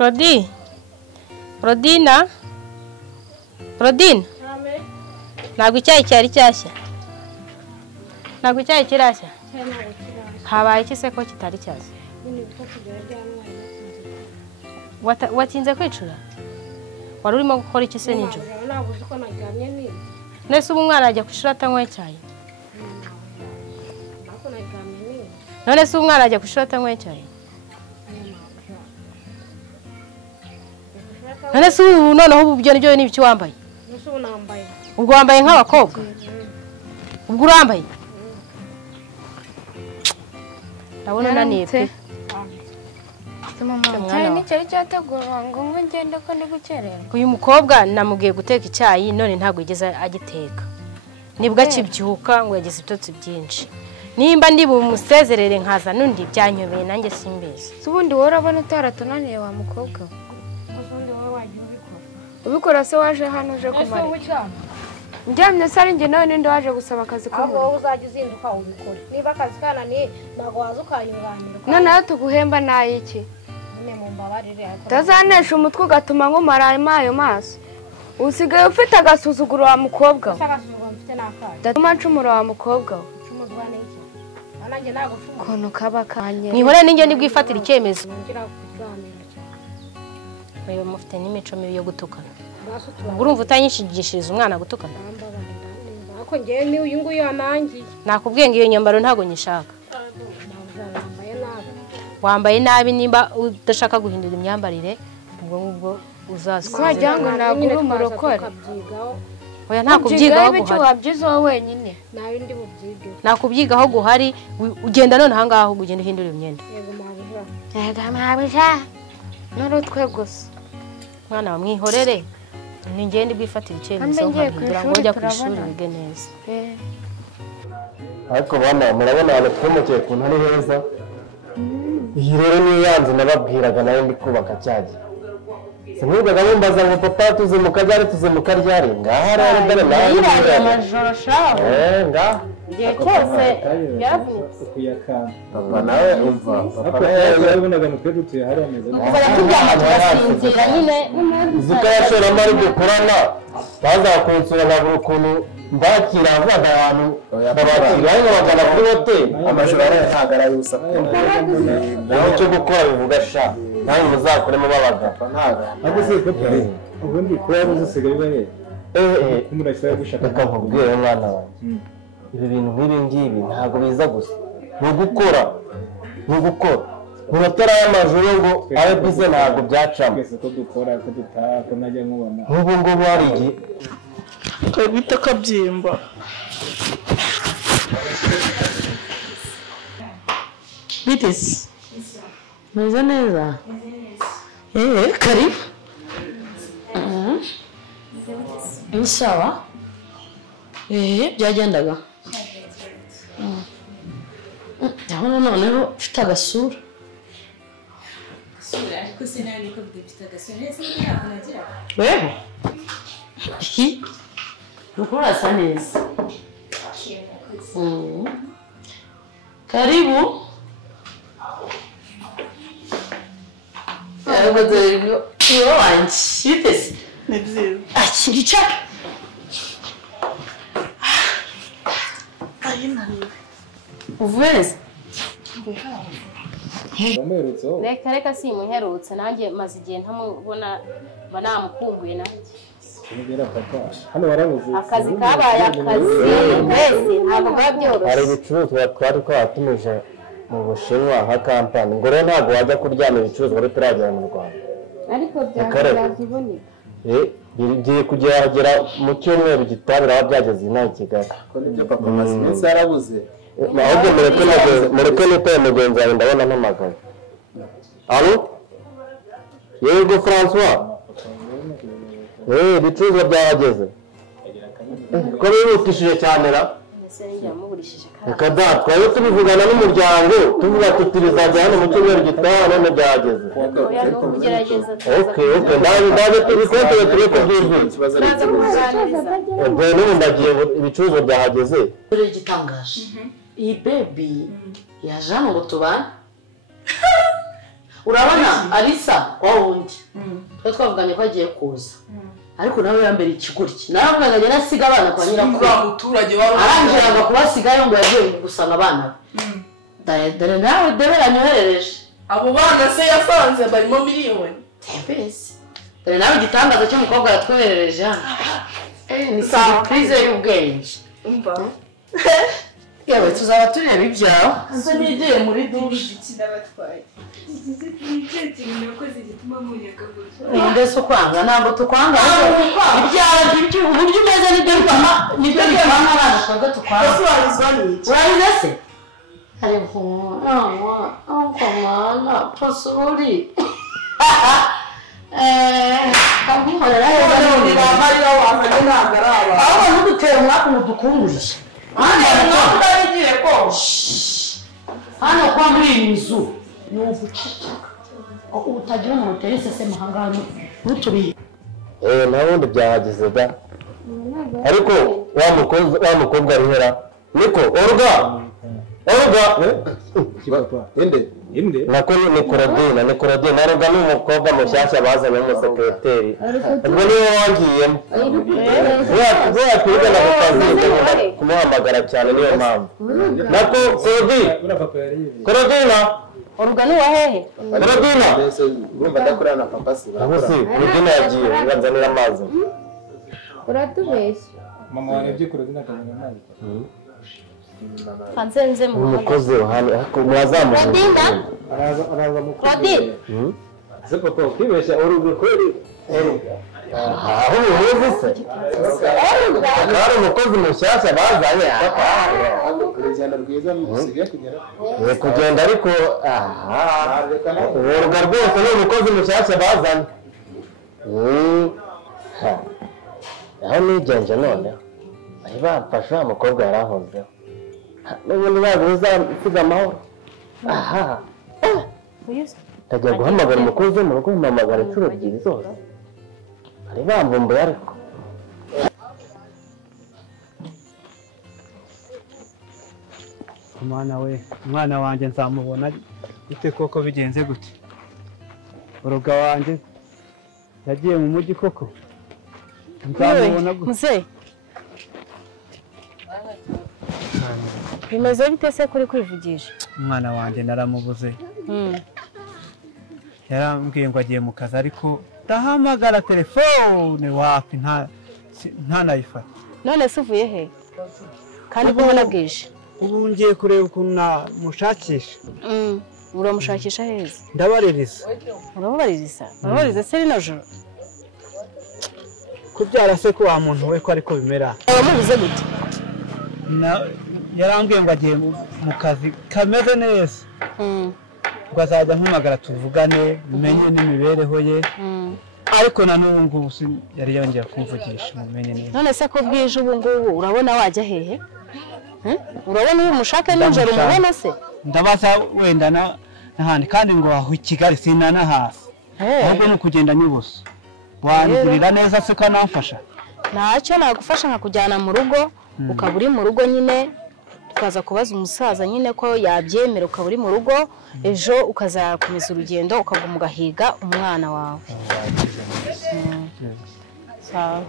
Claudine. Rodina. Rodine. Ntabwo icyayi cyari cyashya. Ntabwo icyayi kirashya. Habaye iki se ko kitari cyashya? Watinze kwicura? Wari urimo gukora iki se nijoro? Ntabwo uzi ko naryamye neza. Nese ubu umwana ajya kwishura atanywe icyayi? None se umwana ajya kwishura atanywe icyayi? None se ubu noneho ubu byo nibyo n'ibiki wambaye? Nese ubu nambaye. Ubwo wambaye nk'abakobwa? Ubwo urambaye? Ndabona unaniye pe. Cyane cyari cyategurwa ngo ngende ko ndi gukerera. Uyu mukobwa namubwiye guteka icyayi none ntabwo igeze agiteka. Nibwo akibyuka ngo yagize ibitotsi byinshi. Nimba ndi bumusezerere nkaza nundi byanyobeye nanjye simbizi. Subundi worabona utaratunaniye wa mukobwa. Ubundi wowe wagiye ubikora se waje hano uje kumara. Ese ubucyana. Njyamye sari nge nawe ninde waje gusaba akazi ko. Abo uzaje uzinduka ubikore. Niba akazi kana ni nago waza ukayunganira. None tuguhemba nayiki. Tazanesha umutwe ugatuma nkumara ayo maso. Usigaye ufite agasuzuguro wa mukobwa. Datuma ncumura wa mukobwa. Kono kaba kanye. Nihore ninge ndi gwifatira icyemezo. Bayo mufite n'imico mibi yo gutukana. Urumva utanyishigishiriza umwana gutukana. Ako ngiye ni uyu nguyu yanangiye. Nakubwiye ngo iyo nyambaro ntago nyishaka. Wambaye nabi nimba udashaka guhindura imyambarire ubwo uzazwa. Kwajyanga nagura umurokore. Oya nta kubyigaho guhari. Wabyizo wenyine. Nawe ndi bubyige. Nakubyigaho guhari ugenda none hangaho ugenda uhindura imyenda. Yego mabija. Yego mabija. Norutwe gusa. Mwana wamwihorere. Ni ngende bwifatira icyemezo nkabwira ngo njya ku ishuri bige neza. Ariko bana murabona hano twomekeye ku ntare heza. Iyi rero ni yanze nababwiraga nayo ndi kubaka cyaje. Sinubwaga bambaza ngo papa tuze mu kajyari tuze mu karyari ngaha rero dore nawe iri amajoro shaho. Ngaha. Igihe cyose yavutse. Papa nawe umva papa yabonaga mu kwetu tuye hari ameze. Kuva yakubyama tugasinzira nyine. Zika yashora mari dukorana. Bazakunsura nabura ukuntu mbakira avuga abantu babakira aho bagana kuri hoteli amajoro arahagara yusa. Naho cyo gukora bivuga sha. Nawe muzakoremo babagapa ntaga. Abo se papa. Ubundi ko yabusigaye bahe. Kumurashya gushaka kakubwiye mwana wanjye. Ibi bintu nk'ibi ngibi ntago biza gusa. Ni gukora. Muratara y'amajoro ngo abe bize ntago byacamo. Twese ko dukora ko dutaha ko najya nkubona. Nk'ubu ngubu hari igihe kabita kabyimba. Bitesi. Meze neza. Karibu. Ni sawa? Byagendaga. Ndabona noneho ufite agasura. Ariko se nawe niko bidafite agasura neza ntabwo nagira. Wewe? Iki? Nuko urasa neza. Karibu. Iyo wanjye biteze. Ni byiza. Akirica. Ayinaniwe. Uvuze? Bamerutso. Reka simuherutse nanjye maze igihe ntamubona banamukumbuye nanjye. Nigera papa. Hano warabuze. Akazi kabaye akazi wese ntabwo babyoroshye. hari ibicuruzwa twari twatumije mu Bushinwa nka kampani ngo rero ntabwo wajya kuryama ibicuruzwa bitaragera mu Rwanda. Ariko byaboneka. Bigiye kugera mu cyumweru gitabira byageze inaha i Kigali. Ko nibyo papa maze iminsi yarabuze. Ahubwo mureke nitaye mugenzi wawe ndabona mpamagaye. Alo? Yego François. Ibicuruzwa byahageze. Ko bihutishije cyane ra? Reka da twari tubivugana n'umuryango tuvuga tuti bizajya hano mu cyumweru gitaha none byahageze. Okay ndaje tubikontere tureko byuzuye. N'ubu ndagiye ibicuruzwa byahageze. Uri gitangaje. Iyi baby yaje hano ngo tubane. urabona Alisa wa wundi twe twavuganye ko agiye kuza ariko nawe yambere ikiguriki naravugaga njye nasiga abana kwa nyirakuru umuturage wari aranjiraga kubasigayo ngo yagiye gusanga abana dore nawe deberanyoherereje abo bana se yasanze barimo miliyoni mbese dore nawe igitangaza cy'umukobwa yatwoherereje hano ni surprise y'ubwenge umva yewe tuzaba tureba ibyawe nzo nigiye muri douche kinabatwaye ndetse ukwanga ntabwo tukwanga ibyawe uburyo umeze nibyo bitwanga abana twebwe tukwanga urabize se ariko mwana posuri kamuhorera aho ntudutera umwaka ngo dukungurije hano kwa muri iyi nzu ni uguceceka utagira umuntu utera iseseme ahangaha n'utubiye ntabundi byahageze da ariko wa mukobwa arihera niko Olga inde nako ni Korodina Olga ni umukobwa mushyashya bazanye umusekreteri ubwo niwe wangiyemo yakwiga na kukazi kumuhamagara cyane niyo mpamvu nako Korodina Olga ni wahehe Korodina urumva ndakorana na papa se Korodina yagiye nganzanira amazi uratubeshya mama warebye Korodina akamenya amazi Kanzenze mu umukozi hano mwazamuka araza mu Claudine se papa ukibeshya urugo kweli aho uhuze se ari umukozi mushyashya bazanye urugendo rwiza musigaye kugenda ariko Olga rwose ni umukozi mushyashya bazanye aho nigenje none aho bamfashe wa mukobwa yarankozeho n'ubundi ntabwo uzasiga amahoro ndajya guhamagara umukozi wo mu rugo mpamagara inshuro ebyiri zose bari bambumbuye ariko umwana wanjye nzamubona gute koko bigenze gute uruga wanjye yagiye mu mujyi koko nzamubona gute muze bimeze bite se kuri kwivugisha umwana wanjye naramubuze yarambwiye ngo agiye mu kazi ariko ndahamagara telefone wapi ntanayifata none se uvuye he kandi ko ubona bwije ubu ngiye kureba ukuntu namushakisha uramushakisha heza ndabaririza urabaririza se rino joro kubyara se ko wa muntu we ko ariko bimera wamubuze gute yarambwiye ngo agiye mu kazi kameze neza ngo azajya mpamagara tuvugane menye n'imibereho ye ariko na n'ubu ngubu yari yongera kumvugisha mumenye neza none se ko bwije ubu ngubu urabona wajya hehe urabona uyu mushake nijoro umubona se ndabaza wenda n'ahandi kandi ngo aho i Kigali sinana hasi ahubwo ni ukugenda nyubusa wangirira neza se ukanamfasha ntacyo nagufasha nkakujyana mu rugo ukaba uri mu rugo nyine ukaza kubaza umusaza nyine ko yabyemera ukaba uri mu rugo ejo ukazakomeza urugendo ukaguma ugahiga umwana wawe sawa